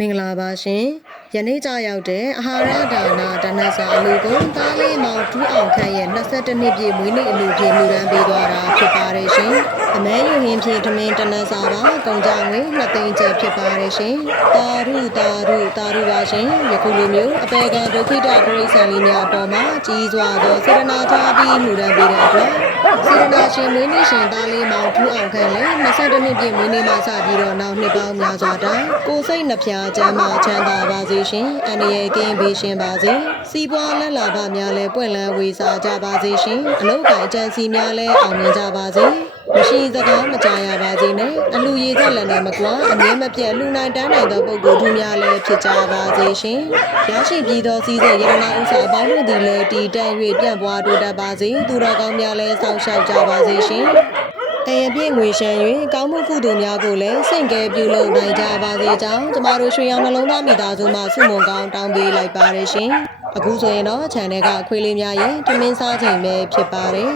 မင်္ဂလာပါရှင်ယနေ့ကြရောက်တဲ့အာဟာရဒါနာဒနစာအလူကိုသားလေးမောင်တူးအောင်ခန့်ရဲ့22နှစ်ပြည့်မွေးနေ့အလူဖြင့်မြူရန်ပေးသွားတာဖြစ်ပါတယ်ရှင် အမဲယူရင်းဖြင့်တမင်တနစာပါကုန်ကြငွေ2သိန်းကျပ်ဖြစ်ပါတယ်ရှင်တာရုတာရုတာရုပါရှင်ယခုလိုမျိုးအပေကံဒုက္ခိတပရိစ္ဆန်လေးများအပေါ်မှာကြီးစွာသောစေတနာထားပြီးမြူရန်ပေးတဲ့အတွက်စေတနာရှင်မွေးနေ့ရှင်သားလေးမောင်တူးအောင်ခန့်လည်း22နှစ်ပြည့်မွေးနေ့မှာစပြီးတော့နောက်နှစ်ပေါင်းများစွာတိုင်ကိုယ်စိတ်နှဖျားချမ်းသာချမ်းသာပါစေရှင်အန္တရာယ်ကင်းဘေးရှင်ပါစေစီးပွားလက်လာပါများလဲပွင့်လန်းဝေစားကြပါစေရှင်အလုတ်ကင်ကြံစီများလဲအောင်မြင်ကြပါစေ မရှိစကားမကြားရပါစေနဲ့အလူရည်သက်လည်းနဲ့မကွာအမြဲမပြတ်လူနိုင်တန်းနိုင်သောပုဂ္ဂိုလ်သူများလည်းဖြစ်ကြပါစေရှင်ရရှိပြီးသောစီးစိမ်ရတနာဥစ္စာအပေါင်းတို့သည်လည်းတည်တံ့၍ပြန့်ပွားတိုးတက်ပါစေသူတော်ကောင်းများလည်းစောင့်ရှောက်ကြပါစေရှင်တရပြည့်ငွေရှမ်း၍ကောင်းမှုကုသိုလ်များကိုလည်းစိတ်ကဲပြုလုပ်နိုင်ကြပါစေကြောင်းကျမတို့ရွှေရောင်နှလုံးသားမိသားစုမှဆုမွန်ကောင်းတောင်းပေးလိုက်ပါတယ်ရှင်အခုဆိုရင်တော့ channel ကခွေးလေးများရဲ့တမင်းစားချိန်ပဲဖြစ်ပါတယ်